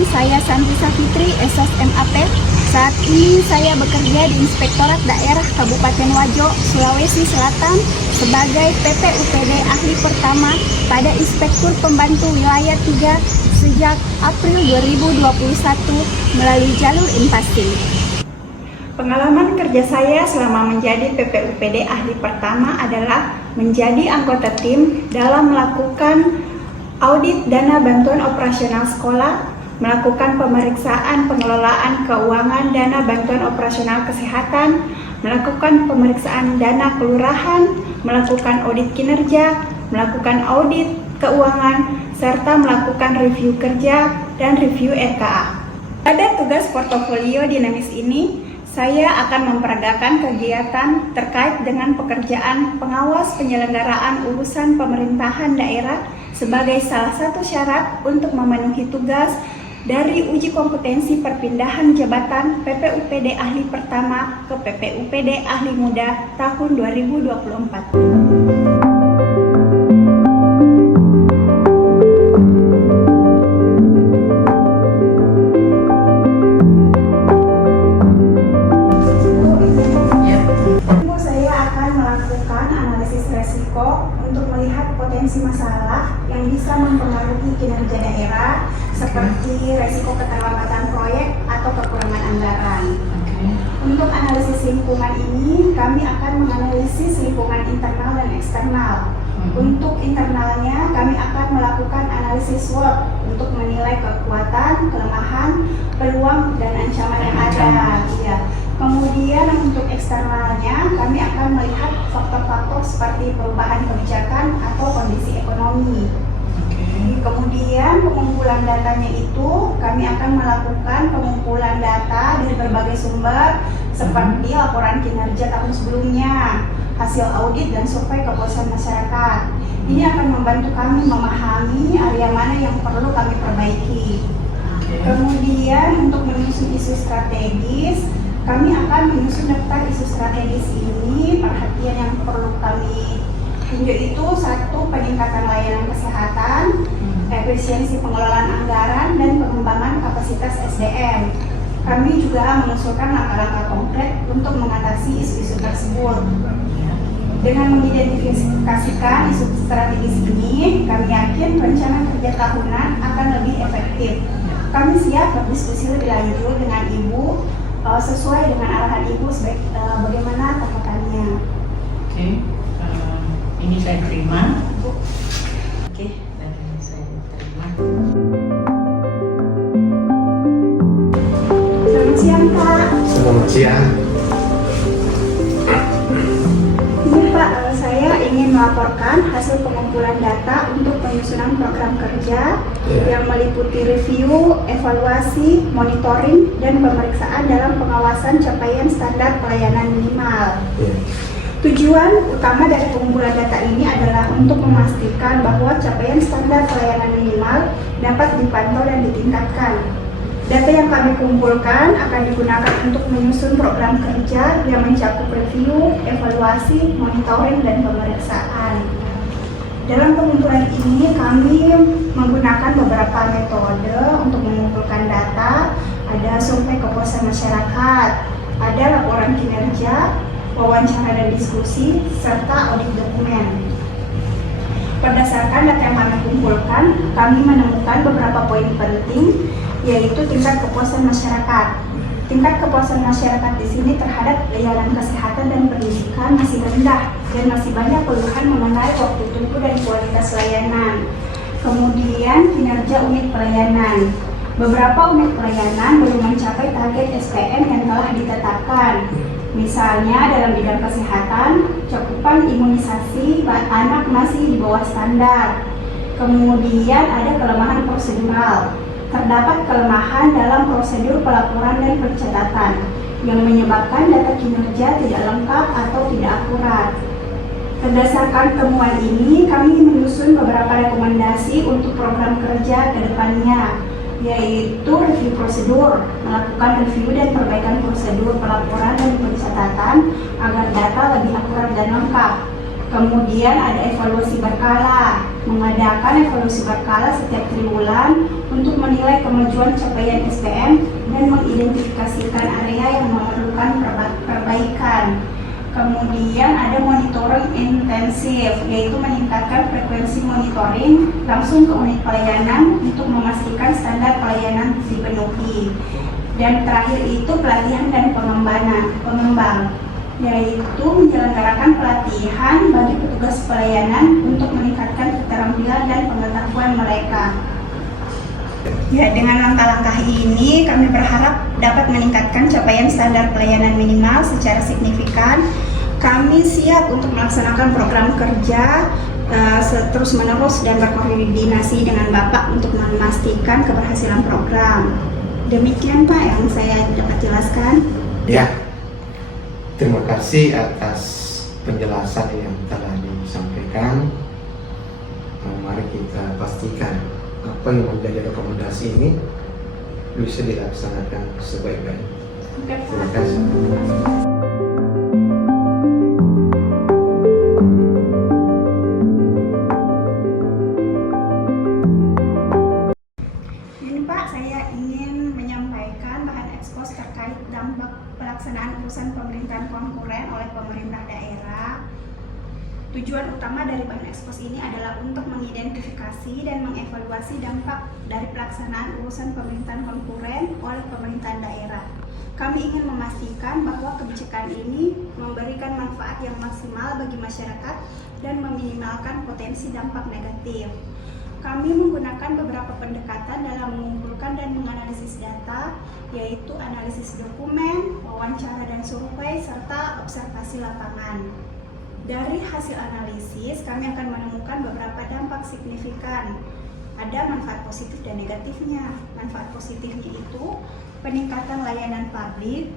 Perkenalkan, saya Santi Safitri, SSMAP. Saat ini saya bekerja di Inspektorat Daerah Kabupaten Wajo, Sulawesi Selatan sebagai PPUPD Ahli Pertama pada Inspektur Pembantu Wilayah 3 sejak April 2021 melalui jalur invasi. Pengalaman kerja saya selama menjadi PPUPD Ahli Pertama adalah menjadi anggota tim dalam melakukan audit dana bantuan operasional sekolah, melakukan pemeriksaan pengelolaan keuangan dana bantuan operasional kesehatan, melakukan pemeriksaan dana kelurahan, melakukan audit kinerja, melakukan audit keuangan, serta melakukan review kerja dan review RKA. Pada tugas portofolio dinamis ini, saya akan memperagakan kegiatan terkait dengan pekerjaan pengawas penyelenggaraan urusan pemerintahan daerah sebagai salah satu syarat untuk memenuhi tugas dari uji kompetensi perpindahan jabatan PPUPD Ahli Pertama ke PPUPD Ahli Muda tahun 2024. Untuk melihat potensi masalah yang bisa mempengaruhi kinerja daerah seperti resiko keterlambatan proyek atau kekurangan anggaran. Untuk analisis lingkungan ini, kami akan menganalisis lingkungan internal dan eksternal. Untuk internalnya, kami akan melakukan analisis SWOT untuk menilai kekuatan, kelemahan, peluang, dan ancaman yang ada. Kemudian untuk eksternalnya, kami akan melihat faktor-faktor seperti perubahan kebijakan atau kondisi ekonomi. Kemudian pengumpulan datanya itu, kami akan melakukan pengumpulan data dari berbagai sumber seperti laporan kinerja tahun sebelumnya, hasil audit dan survei kepuasan masyarakat. Ini akan membantu kami memahami area mana yang perlu kami perbaiki. Kemudian untuk menyusun isu strategis, kami akan menyusun daftar isu strategis ini. Perhatian yang perlu kami tunjuk itu: 1. Peningkatan layanan kesehatan, efisiensi pengelolaan anggaran, dan pengembangan kapasitas SDM. Kami juga mengusulkan langkah-langkah konkret untuk mengatasi isu-isu tersebut. Dengan mengidentifikasikan isu strategis ini, kami yakin rencana kerja tahunan akan lebih efektif. Kami siap berdiskusi lebih lanjut dengan Ibu sesuai dengan arahan Ibu bagaimana tahapannya. Ini saya terima. Oke. Saya terima. Selamat siang, Pak. Selamat siang. Ini Pak, saya ingin melaporkan hasil pengumpulan data untuk penyusunan program kerja yang meliputi review, evaluasi, monitoring, dan pemeriksaan dalam pengawasan capaian standar pelayanan minimal. Tujuan utama dari pengumpulan data ini adalah untuk memastikan bahwa capaian standar pelayanan minimal dapat dipantau dan ditingkatkan. Data yang kami kumpulkan akan digunakan untuk menyusun program kerja yang mencakup review, evaluasi, monitoring, dan pemeriksaan. Dalam pengumpulan ini kami menggunakan beberapa metode untuk mengumpulkan data. Ada survei kepuasan masyarakat, ada laporan kinerja, wawancara dan diskusi, serta audit dokumen. Berdasarkan data yang kami kumpulkan, kami menemukan beberapa poin penting, yaitu tingkat kepuasan masyarakat. Tingkat kepuasan masyarakat di sini terhadap layanan kesehatan dan pendidikan masih rendah dan masih banyak keluhan mengenai waktu tunggu dan kualitas layanan. Kemudian kinerja unit pelayanan. Beberapa unit pelayanan belum mencapai target SPM yang telah ditetapkan. Misalnya dalam bidang kesehatan, cakupan imunisasi anak masih di bawah standar. Kemudian ada kelemahan prosedural. Terdapat kelemahan dalam prosedur pelaporan dan pencatatan yang menyebabkan data kinerja tidak lengkap atau tidak akurat. Berdasarkan temuan ini, kami menyusun beberapa rekomendasi untuk program kerja ke depannya, yaitu review prosedur, melakukan review dan perbaikan prosedur pelaporan dan pencatatan agar data lebih akurat dan lengkap. Kemudian ada evaluasi berkala, mengadakan evaluasi berkala setiap triwulan untuk menilai kemajuan capaian SPM dan mengidentifikasikan area yang memerlukan perbaikan. Kemudian ada monitoring intensif, yaitu meningkatkan frekuensi monitoring langsung ke unit pelayanan untuk memastikan standar pelayanan dipenuhi. Dan terakhir itu pelatihan dan pengembang, yaitu menyelenggarakan pelatihan bagi petugas pelayanan untuk meningkatkan keterampilan dan pengetahuan mereka. Ya, dengan langkah-langkah ini kami berharap dapat meningkatkan capaian standar pelayanan minimal secara signifikan. Kami siap untuk melaksanakan program kerja terus-menerus dan berkoordinasi dengan Bapak untuk memastikan keberhasilan program. Demikian Pak yang saya dapat jelaskan. Ya, terima kasih atas penjelasan yang telah disampaikan. Mari kita pastikan apa yang menjadi rekomendasi ini bisa dilaksanakan sebaik-baiknya. Terima kasih. Ini Pak, saya ingin menyampaikan bahan ekspos terkait dampak pelaksanaan urusan pemerintahan konkuren oleh pemerintah daerah. Tujuan utama dari bahan ekspos ini adalah untuk mengidentifikasi dan mengevaluasi dampak dari pelaksanaan urusan pemerintahan konkuren oleh pemerintahan daerah. Kami ingin memastikan bahwa kebijakan ini memberikan manfaat yang maksimal bagi masyarakat dan meminimalkan potensi dampak negatif. Kami menggunakan beberapa pendekatan dalam mengumpulkan dan menganalisis data, yaitu analisis dokumen, wawancara dan survei, serta observasi lapangan. Dari hasil analisis, kami akan menemukan beberapa dampak signifikan. Ada manfaat positif dan negatifnya. Manfaat positifnya itu peningkatan layanan publik,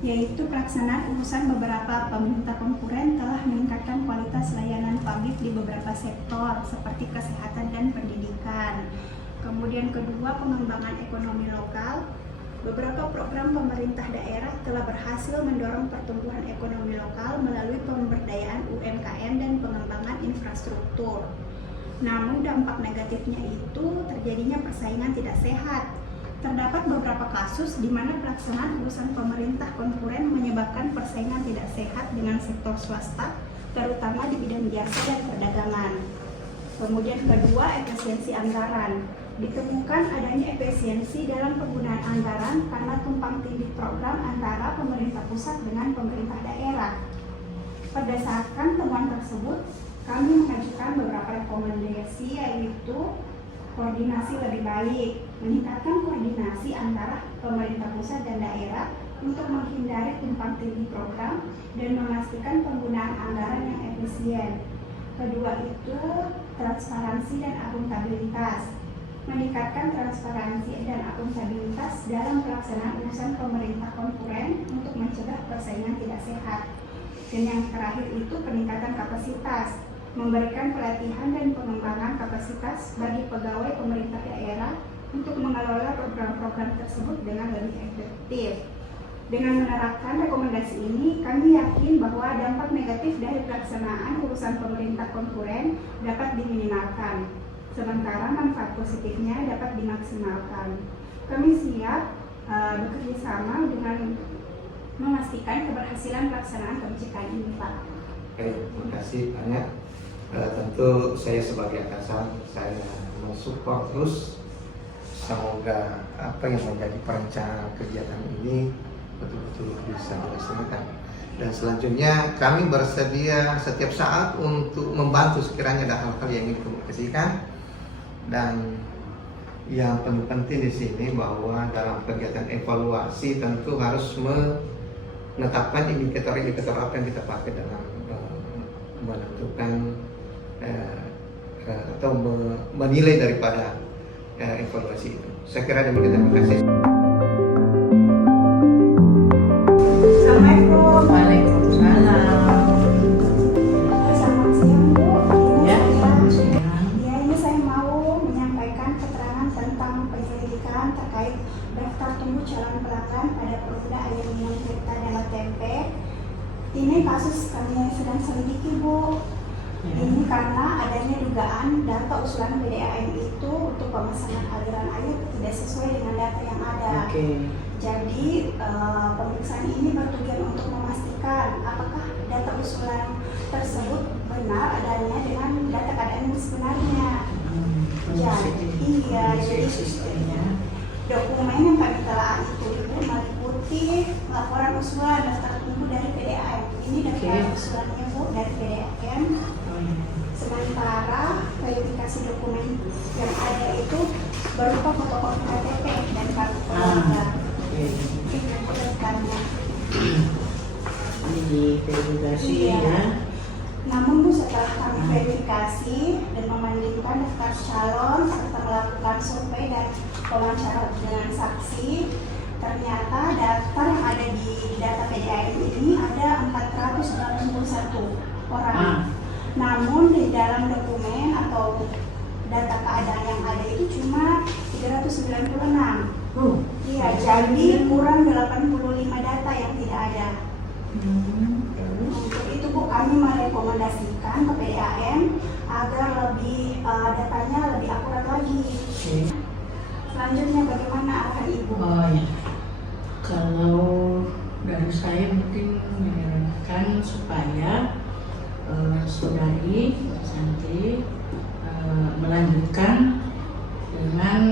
yaitu pelaksanaan urusan beberapa pemerintah konkuren telah meningkatkan kualitas layanan publik di beberapa sektor seperti kesehatan dan pendidikan. Kemudian kedua, pengembangan ekonomi lokal. Beberapa program pemerintah daerah telah berhasil mendorong pertumbuhan ekonomi lokal melalui pemberdayaan UMKM dan pengembangan infrastruktur. Namun dampak negatifnya itu terjadinya persaingan tidak sehat. Terdapat beberapa kasus di mana pelaksanaan urusan pemerintah konkuren menyebabkan persaingan tidak sehat dengan sektor swasta, terutama di bidang jasa dan perdagangan. Kemudian kedua, efisiensi anggaran. Ditemukan adanya efisiensi dalam penggunaan anggaran karena tumpang tindih program antara pemerintah pusat dengan pemerintah daerah. Berdasarkan temuan tersebut, kami mengajukan beberapa rekomendasi, yaitu koordinasi lebih baik, meningkatkan koordinasi antara pemerintah pusat dan daerah untuk menghindari tumpang tindih program dan memastikan penggunaan anggaran yang efisien. Kedua itu transparansi dan akuntabilitas. Meningkatkan transparansi dan akuntabilitas dalam pelaksanaan urusan pemerintah konkuren untuk mencegah persaingan tidak sehat. Dan yang terakhir itu peningkatan kapasitas, memberikan pelatihan dan pengembangan kapasitas bagi pegawai pemerintah daerah untuk mengelola program-program tersebut dengan lebih efektif. Dengan menerapkan rekomendasi ini, kami yakin bahwa dampak negatif dari pelaksanaan urusan pemerintah konkuren dapat diminimalkan, sementara manfaat positifnya dapat dimaksimalkan. Kami siap bekerja sama dengan memastikan keberhasilan pelaksanaan kebijakan ini, Pak. Oke, terima kasih banyak. Tentu saya sebagai atasan, saya mensupport terus. Semoga apa yang menjadi perencanaan kegiatan ini betul-betul bisa dilaksanakan. Dan selanjutnya kami bersedia setiap saat untuk membantu sekiranya ada hal-hal yang ingin dikomunikasikan. Dan yang penting di sini bahwa dalam kegiatan evaluasi tentu harus menetapkan indikator-indikator apa yang kita pakai dalam menentukan atau menilai daripada evaluasi itu. Saya kira demikian. Terima kasih. Assalamualaikum. Waalaikumsalam. Selamat siang, Bu. Ya, selamat siang. Ya, ini saya mau menyampaikan keterangan tentang penyelidikan terkait daftar tunggu calon pelanggan pada Perumda Ayam Minum Tirta Dala Tempe. Ini kasus kami sedang selidiki, Bu. Ya. Ini karena adanya dugaan data usulan PDAM itu untuk pemasangan aliran air tidak sesuai dengan data yang ada. Oke. Jadi pemeriksaan ini bertujuan untuk memastikan apakah data usulan tersebut benar adanya dengan data keadaan yang sebenarnya. Jadi sistemnya. dokumen yang kami telah itu meliputi laporan usulan daftar tunggu dari PDAM. Ini daftar usulannya Bu dari PDAM. Oh, iya. Sementara verifikasi dokumen yang ada itu berupa fotokopi KTP dan kartu keluarga. Oke. Ini rekannya. Ini di verifikasi Iya. ya. Namun Bu, setelah kami verifikasi dan membandingkan daftar calon serta melakukan survei dan wawancara dengan saksi, ternyata daftar yang ada di data PDAM ini ada 481 orang. Namun di dalam dokumen atau data keadaan yang ada itu cuma 396. Iya, jadi kurang 85 data yang tidak ada. Untuk itu Bu, kami merekomendasikan ke PDAM agar lebih datanya lebih akurat lagi. Selanjutnya bagaimana arahan Ibu? Oh ya, kalau dari saya mungkin menyarankan supaya saudari Santi melanjutkan dengan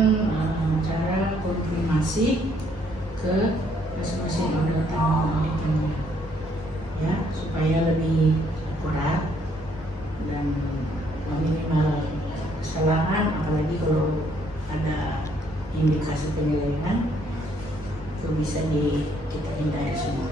cara konfirmasi ke masing-masing anggota auditornya, ya, supaya lebih akurat dan meminimal kesalahan, apalagi kalau ada indikasi penyelewengan itu bisa kita hindari semua.